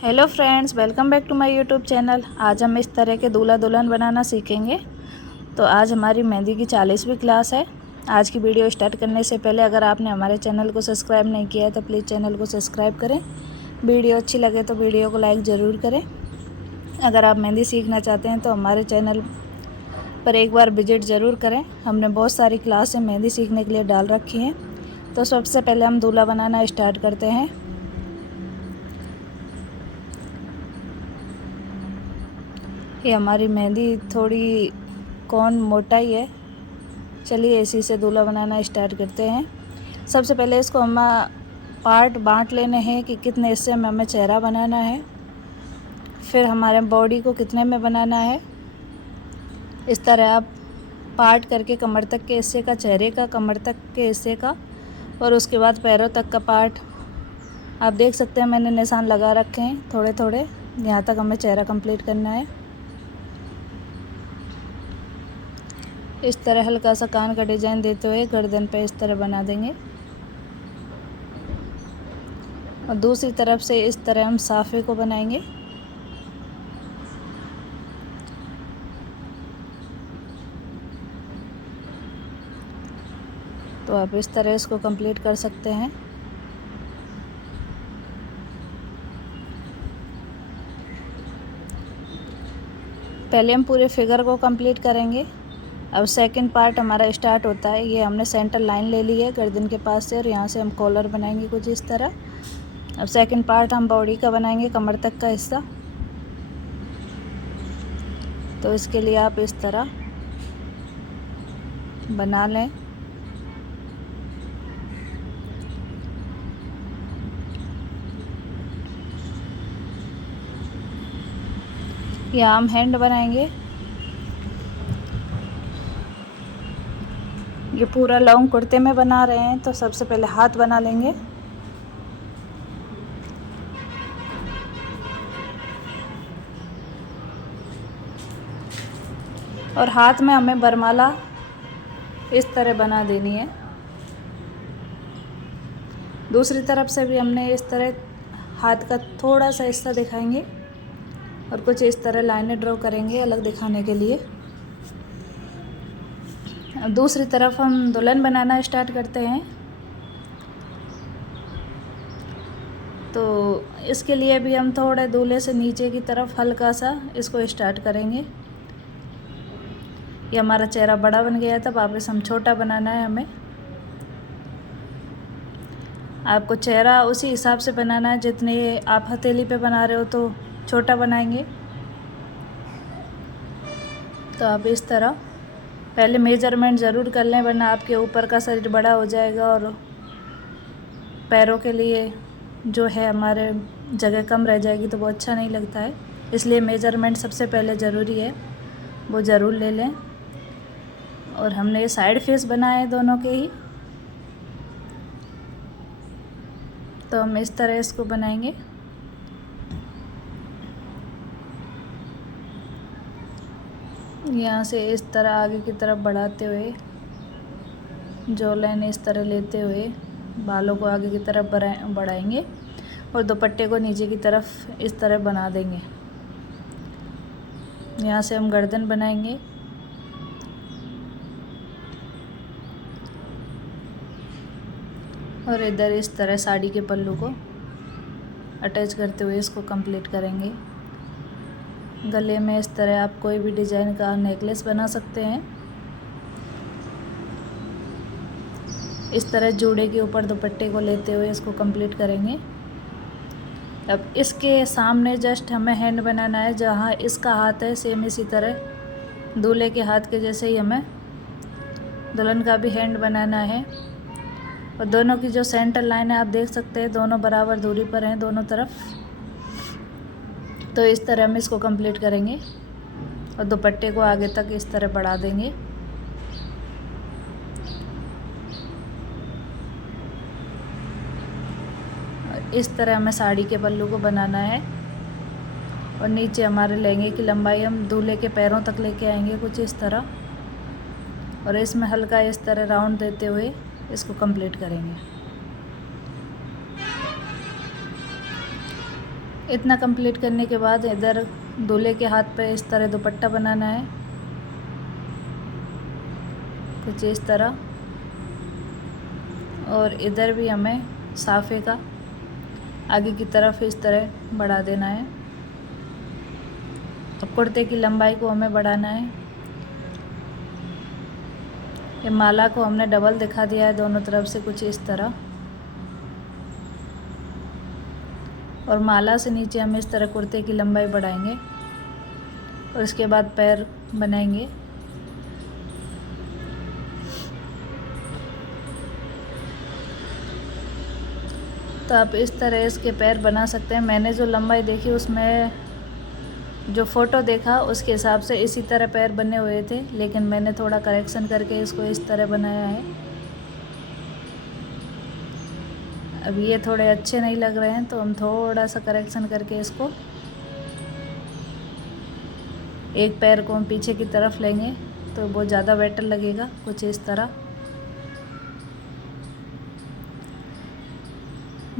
Hello friends, welcome back to my YouTube channel. आज हम इस तरह के दूल्हा दुल्हन बनाना सीखेंगे। तो आज हमारी मेहंदी की 40वीं क्लास है। आज की वीडियो स्टार्ट करने से पहले अगर आपने हमारे चैनल को सब्सक्राइब नहीं किया है तो प्लीज़ चैनल को सब्सक्राइब करें। वीडियो अच्छी लगे तो वीडियो को लाइक ज़रूर करें। अगर आप मेहंदी सीखना चाहते हैं तो हमारे चैनल पर एक बार विजिट ज़रूर करें। हमने बहुत सारी क्लासें मेहंदी सीखने के लिए डाल रखी हैं। तो सबसे पहले हम दूल्हा बनाना स्टार्ट करते हैं। ये हमारी मेहंदी थोड़ी कौन मोटाई है। चलिए इसी से दूल्हा बनाना स्टार्ट करते हैं। सबसे पहले इसको हम पार्ट बांट लेने हैं कि कितने हिस्से में हमें चेहरा बनाना है, फिर हमारे बॉडी को कितने में बनाना है। इस तरह आप पार्ट करके कमर तक के हिस्से का, चेहरे का, कमर तक के हिस्से का और उसके बाद पैरों तक का पार्ट आप देख सकते हैं। मैंने निशान लगा रखे हैं थोड़े थोड़े, यहाँ तक हमें चेहरा कंप्लीट करना है। इस तरह हल्का सा कान का डिज़ाइन देते हुए गर्दन पे इस तरह बना देंगे और दूसरी तरफ से इस तरह हम साफे को बनाएंगे। तो आप इस तरह इसको कंप्लीट कर सकते हैं। पहले हम पूरे फिगर को कंप्लीट करेंगे। अब सेकंड पार्ट हमारा स्टार्ट होता है। ये हमने सेंटर लाइन ले ली है गर्दन के पास से और यहाँ से हम कॉलर बनाएंगे कुछ इस तरह। अब सेकंड पार्ट हम बॉडी का बनाएंगे, कमर तक का हिस्सा। तो इसके लिए आप इस तरह बना लें। यहाँ हम हैंड बनाएंगे। ये पूरा लॉन्ग कुर्ते में बना रहे हैं तो सबसे पहले हाथ बना लेंगे। और हाथ में हमें बरमाला इस तरह बना देनी है। दूसरी तरफ से भी हमने इस तरह हाथ का थोड़ा सा हिस्सा दिखाएंगे और कुछ इस तरह लाइनें ड्रॉ करेंगे अलग दिखाने के लिए। दूसरी तरफ हम दुल्हन बनाना स्टार्ट करते हैं। तो इसके लिए भी हम थोड़े दूल्हे से नीचे की तरफ हल्का सा इसको स्टार्ट करेंगे। ये हमारा चेहरा बड़ा बन गया है, तब वापस हम छोटा बनाना है हमें। आपको चेहरा उसी हिसाब से बनाना है जितने आप हथेली पे बना रहे हो तो छोटा बनाएंगे। तो आप इस तरह पहले मेजरमेंट ज़रूर कर लें, वरना आपके ऊपर का शरीर बड़ा हो जाएगा और पैरों के लिए जो है हमारे जगह कम रह जाएगी तो वो अच्छा नहीं लगता है। इसलिए मेजरमेंट सबसे पहले ज़रूरी है, वो ज़रूर ले लें। और हमने ये साइड फेस बनाए दोनों के ही, तो हम इस तरह इसको बनाएंगे। यहाँ से इस तरह आगे की तरफ बढ़ाते हुए जो लाइन इस तरह लेते हुए बालों को आगे की तरफ बढ़ाएंगे और दुपट्टे को नीचे की तरफ इस तरह बना देंगे। यहाँ से हम गर्दन बनाएंगे और इधर इस तरह साड़ी के पल्लू को अटैच करते हुए इसको कंप्लीट करेंगे। गले में इस तरह आप कोई भी डिज़ाइन का नेकलेस बना सकते हैं। इस तरह जूड़े के ऊपर दुपट्टे को लेते हुए इसको कंप्लीट करेंगे। अब इसके सामने जस्ट हमें हैंड बनाना है। जहाँ इसका हाथ है सेम इसी तरह दूल्हे के हाथ के जैसे ही हमें दुल्हन का भी हैंड बनाना है। और दोनों की जो सेंटर लाइन है आप देख सकते हैं दोनों बराबर दूरी पर हैं दोनों तरफ। तो इस तरह हम इसको कंप्लीट करेंगे और दुपट्टे को आगे तक इस तरह बढ़ा देंगे। इस तरह हमें साड़ी के पल्लू को बनाना है और नीचे हमारे लहंगे की लंबाई हम दूल्हे के पैरों तक लेके आएंगे कुछ इस तरह। और इसमें हल्का इस तरह राउंड देते हुए इसको कंप्लीट करेंगे। इतना कंप्लीट करने के बाद इधर दूल्हे के हाथ पे इस तरह दुपट्टा बनाना है, कुछ इस तरह। और इधर भी हमें साफे का आगे की तरफ इस तरह बढ़ा देना है। और कुर्ते की लंबाई को हमें बढ़ाना है। ये माला को हमने डबल दिखा दिया है दोनों तरफ से, कुछ इस तरह। और माला से नीचे हम इस तरह कुर्ते की लंबाई बढ़ाएंगे और इसके बाद पैर बनाएंगे। तो आप इस तरह इसके पैर बना सकते हैं। मैंने जो लंबाई देखी उसमें जो फ़ोटो देखा उसके हिसाब से इसी तरह पैर बने हुए थे, लेकिन मैंने थोड़ा करेक्शन करके इसको इस तरह बनाया है। अब ये थोड़े अच्छे नहीं लग रहे हैं तो हम थोड़ा सा करेक्शन करके इसको एक पैर को हम पीछे की तरफ लेंगे तो बहुत ज़्यादा बेटर लगेगा, कुछ इस तरह।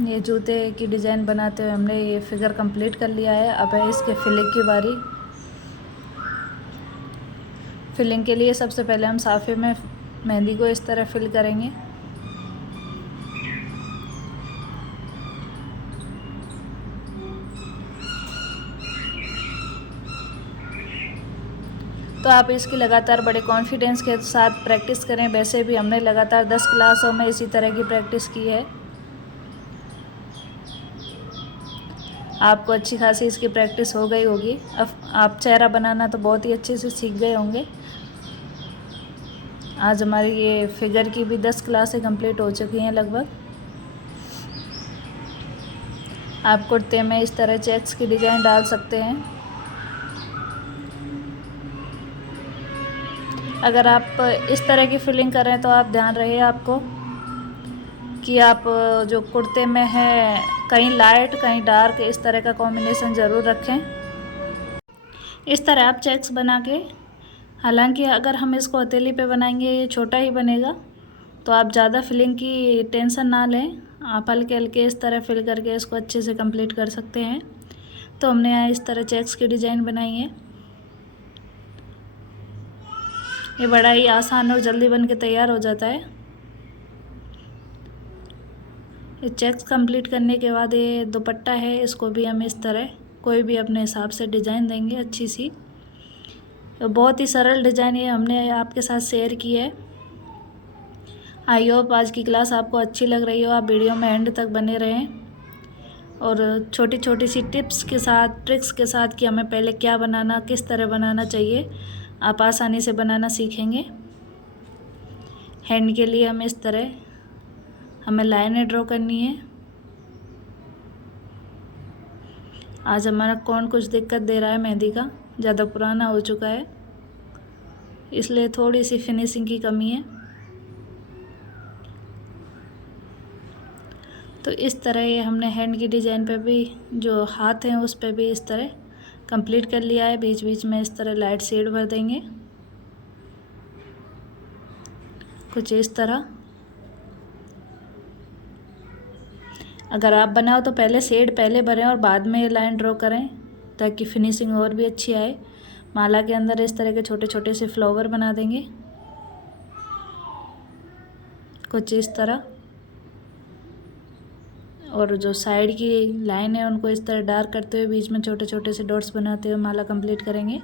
ये जूते की डिज़ाइन बनाते हुए हमने ये फिगर कंप्लीट कर लिया है। अब है इसके फिलिंग की बारी। फिलिंग के लिए सबसे पहले हम साफे में मेहंदी को इस तरह फिल करेंगे। तो आप इसकी लगातार बड़े कॉन्फिडेंस के साथ प्रैक्टिस करें। वैसे भी हमने लगातार 10 क्लासों में इसी तरह की प्रैक्टिस की है। आपको अच्छी खासी इसकी प्रैक्टिस हो गई होगी। अब आप चेहरा बनाना तो बहुत ही अच्छे से सीख गए होंगे। आज हमारी ये फिगर की भी 10 क्लासें कंप्लीट हो चुकी हैं लगभग। आप कुर्ते में इस तरह चेक्स की डिज़ाइन डाल सकते हैं। अगर आप इस तरह की फिलिंग करें तो आप ध्यान रहे आपको कि आप जो कुर्ते में है कहीं लाइट कहीं डार्क इस तरह का कॉम्बिनेशन ज़रूर रखें। इस तरह आप चेक्स बना के, हालांकि अगर हम इसको हथेली पे बनाएंगे ये छोटा ही बनेगा, तो आप ज़्यादा फिलिंग की टेंशन ना लें। आप हल्के हल्के इस तरह फिल करके इसको अच्छे से कंप्लीट कर सकते हैं। तो हमने यहाँ इस तरह चेक्स की डिज़ाइन बनाई है। ये बड़ा ही आसान और जल्दी बन के तैयार हो जाता है। ये चेक्स कंप्लीट करने के बाद ये दुपट्टा है, इसको भी हम इस तरह कोई भी अपने हिसाब से डिज़ाइन देंगे अच्छी सी। तो बहुत ही सरल डिज़ाइन ये हमने आपके साथ शेयर की है। आई होप आज की क्लास आपको अच्छी लग रही हो। आप वीडियो में एंड तक बने रहें और छोटी छोटी सी टिप्स के साथ, ट्रिक्स के साथ कि हमें पहले क्या बनाना, किस तरह बनाना चाहिए, आप आसानी से बनाना सीखेंगे। हैंड के लिए हम इस तरह हमें लाइनें ड्रॉ करनी है। आज हमारा कौन कुछ दिक्कत दे रहा है, मेहंदी का ज़्यादा पुराना हो चुका है इसलिए थोड़ी सी फिनिशिंग की कमी है। तो इस तरह ये हमने हैंड की डिज़ाइन पे भी, जो हाथ हैं उस पे भी इस तरह कंप्लीट कर लिया है। बीच बीच में इस तरह लाइट शेड भर देंगे, कुछ इस तरह। अगर आप बनाओ तो पहले शेड पहले भरें और बाद में ये लाइन ड्रॉ करें ताकि फिनिशिंग और भी अच्छी आए। माला के अंदर इस तरह के छोटे छोटे से फ्लावर बना देंगे, कुछ इस तरह। और जो साइड की लाइन है उनको इस तरह डार्क करते हुए बीच में छोटे छोटे से डॉट्स बनाते हुए माला कंप्लीट करेंगे।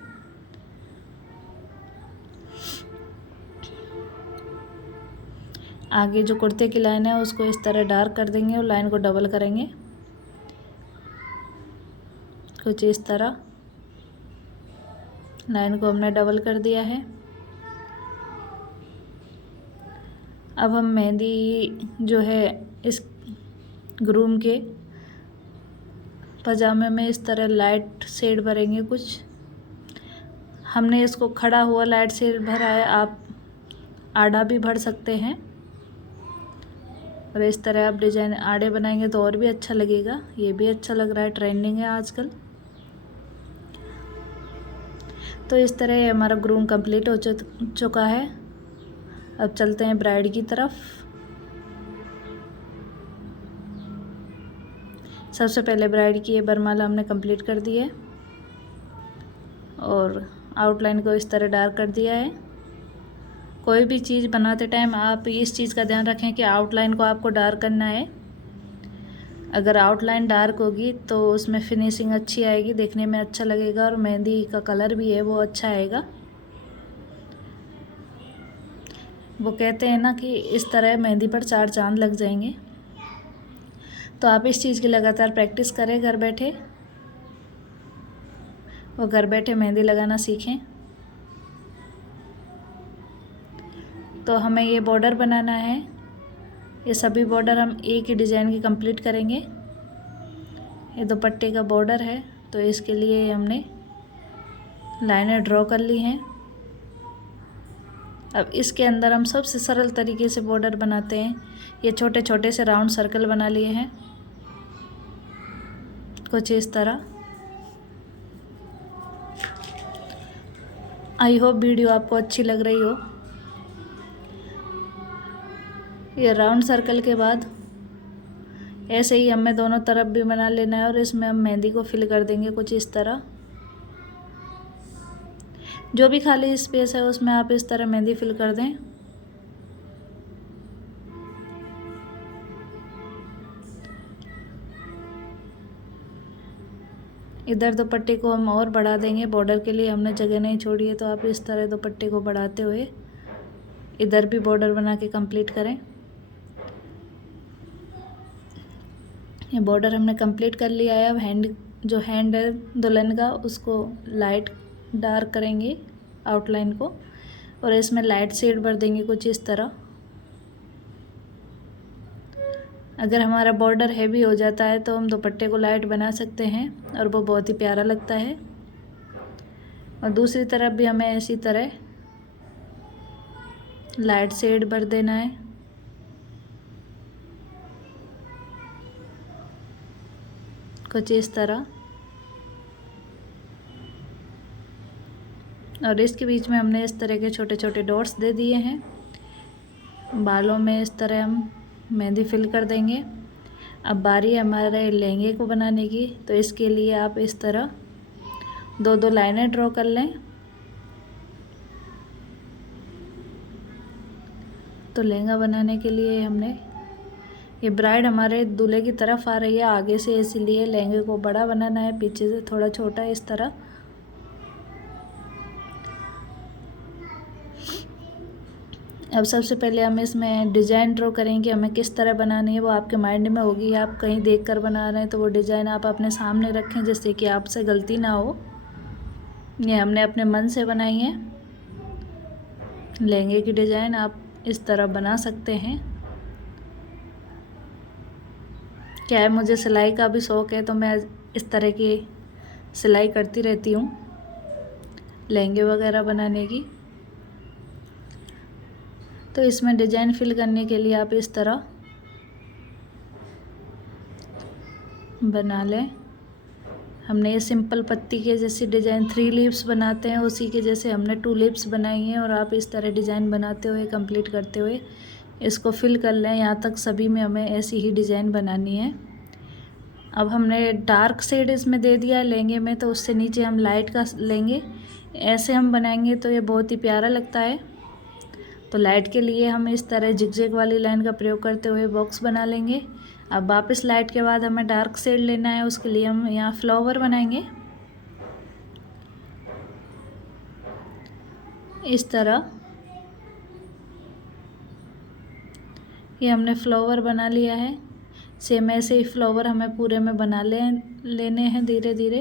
आगे जो कुर्ते की लाइन है उसको इस तरह डार्क कर देंगे और लाइन को डबल करेंगे, कुछ इस तरह। लाइन को हमने डबल कर दिया है। अब हम मेहंदी जो है इस ग्रूम के पजामे में इस तरह लाइट शेड भरेंगे। कुछ हमने इसको खड़ा हुआ लाइट शेड भरा है, आप आड़ा भी भर सकते हैं। और इस तरह आप डिज़ाइन आड़े बनाएंगे तो और भी अच्छा लगेगा। ये भी अच्छा लग रहा है, ट्रेंडिंग है आजकल। तो इस तरह हमारा ग्रूम कंप्लीट हो चुका है। अब चलते हैं ब्राइड की तरफ। सबसे पहले ब्राइड की ये बरमाला हमने कंप्लीट कर दी है और आउटलाइन को इस तरह डार्क कर दिया है। कोई भी चीज़ बनाते टाइम आप इस चीज़ का ध्यान रखें कि आउटलाइन को आपको डार्क करना है। अगर आउटलाइन डार्क होगी तो उसमें फिनिशिंग अच्छी आएगी, देखने में अच्छा लगेगा और मेहंदी का कलर भी है वो अच्छा आएगा। वो कहते हैं ना कि इस तरह मेहंदी पर 4 चांद लग जाएंगे। तो आप इस चीज़ की लगातार प्रैक्टिस करें घर बैठे और घर बैठे मेहंदी लगाना सीखें। तो हमें ये बॉर्डर बनाना है। ये सभी बॉर्डर हम एक ही डिज़ाइन की कंप्लीट करेंगे। ये दुपट्टे का बॉर्डर है तो इसके लिए हमने लाइनें ड्रॉ कर ली हैं। अब इसके अंदर हम सबसे सरल तरीके से बॉर्डर बनाते हैं। ये छोटे छोटे से राउंड सर्कल बना लिए हैं कुछ इस तरह। आई होप वीडियो आपको अच्छी लग रही हो। ये राउंड सर्कल के बाद ऐसे ही हमें दोनों तरफ भी बना लेना है और इसमें हम मेहंदी को फिल कर देंगे कुछ इस तरह। जो भी खाली स्पेस है उसमें आप इस तरह मेहंदी फिल कर दें। इधर दुपट्टे को हम और बढ़ा देंगे, बॉर्डर के लिए हमने जगह नहीं छोड़ी है, तो आप इस तरह दुपट्टे को बढ़ाते हुए इधर भी बॉर्डर बना के कंप्लीट करें। ये बॉर्डर हमने कंप्लीट कर लिया है। अब हैंड है दुल्हन का उसको लाइट डार्क करेंगे आउटलाइन को और इसमें लाइट शेड भर देंगे कुछ इस तरह। अगर हमारा बॉर्डर हैवी हो जाता है तो हम दुपट्टे को लाइट बना सकते हैं और वो बहुत ही प्यारा लगता है। और दूसरी तरफ भी हमें इसी तरह लाइट शेड भर देना है। कुछ इस तरह। और इसके बीच में हमने इस तरह के छोटे छोटे डॉट्स दे दिए हैं। बालों में इस तरह हम मेहंदी फिल कर देंगे। अब बारी है हमारे लहंगे को बनाने की, तो इसके लिए आप इस तरह दो दो लाइनें ड्रॉ कर लें। तो लहंगा बनाने के लिए हमने ये ब्राइड हमारे दूल्हे की तरफ आ रही है आगे से, इसलिए लहंगे को बड़ा बनाना है, पीछे से थोड़ा छोटा इस तरह। अब सबसे पहले हम इसमें डिज़ाइन ड्रॉ करेंगे। हमें किस तरह बनानी है वो आपके माइंड में होगी। आप कहीं देखकर बना रहे हैं तो वो डिज़ाइन आप अपने सामने रखें जिससे कि आपसे गलती ना हो। ये हमने अपने मन से बनाई है। लहंगे की डिज़ाइन आप इस तरह बना सकते हैं। क्या है, मुझे सिलाई का भी शौक़ है तो मैं इस तरह की सिलाई करती रहती हूँ लहंगे वगैरह बनाने की। तो इसमें डिज़ाइन फिल करने के लिए आप इस तरह बना लें। हमने ये सिंपल पत्ती के जैसी डिज़ाइन 3 लीव्स बनाते हैं उसी के जैसे हमने 2 लीव्स बनाई हैं और आप इस तरह डिज़ाइन बनाते हुए कंप्लीट करते हुए इसको फिल कर लें। यहाँ तक सभी में हमें ऐसी ही डिज़ाइन बनानी है। अब हमने डार्क शेड इसमें दे दिया है लहंगे में, तो उससे नीचे हम लाइट का लेंगे। ऐसे हम बनाएंगे तो ये बहुत ही प्यारा लगता है। तो लाइट के लिए हम इस तरह जिगजैग वाली लाइन का प्रयोग करते हुए बॉक्स बना लेंगे। अब वापस लाइट के बाद हमें डार्क शेड लेना है, उसके लिए हम यहाँ फ्लावर बनाएंगे इस तरह। ये हमने फ्लावर बना लिया है। सेम ऐसे ही फ्लावर हमें पूरे में बना लेने हैं धीरे धीरे।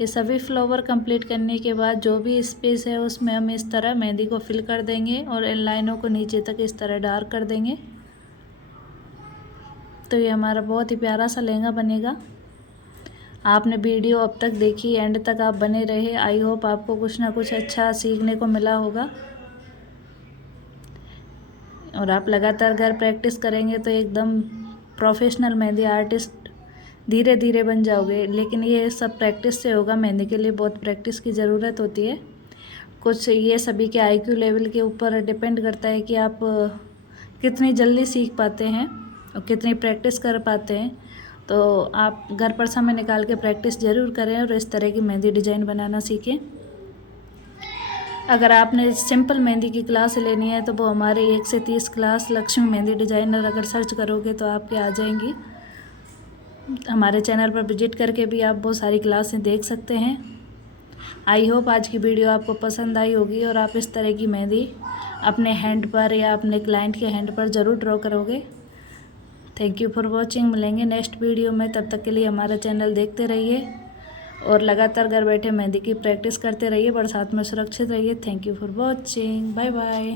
ये सभी फ्लावर कंप्लीट करने के बाद जो भी स्पेस है उसमें हम इस तरह मेहंदी को फिल कर देंगे और इन लाइनों को नीचे तक इस तरह डार्क कर देंगे। तो ये हमारा बहुत ही प्यारा सा लहंगा बनेगा। आपने वीडियो अब तक देखी, एंड तक आप बने रहे। आई होप आपको कुछ ना कुछ अच्छा सीखने को मिला होगा और आप लगातार घर प्रैक्टिस करेंगे तो एकदम प्रोफेशनल मेहंदी आर्टिस्ट धीरे धीरे बन जाओगे। लेकिन ये सब प्रैक्टिस से होगा। मेहंदी के लिए बहुत प्रैक्टिस की ज़रूरत होती है। कुछ ये सभी के IQ लेवल के ऊपर डिपेंड करता है कि आप कितनी जल्दी सीख पाते हैं और कितनी प्रैक्टिस कर पाते हैं। तो आप घर पर समय निकाल के प्रैक्टिस ज़रूर करें और इस तरह की मेहंदी डिज़ाइन बनाना सीखें। अगर आपने सिंपल मेहंदी की क्लास लेनी है तो वो हमारे 1 से 30 क्लास लक्ष्मी मेहंदी डिज़ाइनर अगर सर्च करोगे तो आपके आ जाएंगी। हमारे चैनल पर विजिट करके भी आप बहुत सारी क्लासें देख सकते हैं। आई होप आज की वीडियो आपको पसंद आई होगी और आप इस तरह की मेहंदी अपने हैंड पर या अपने क्लाइंट के हैंड पर ज़रूर ड्रॉ करोगे। Thank you for watching. मिलेंगे नेक्स्ट वीडियो में, तब तक के लिए हमारा चैनल देखते रहिए और लगातार घर बैठे मेहंदी की प्रैक्टिस करते रहिए, पर साथ में सुरक्षित रहिए। Thank you for watching. Bye bye.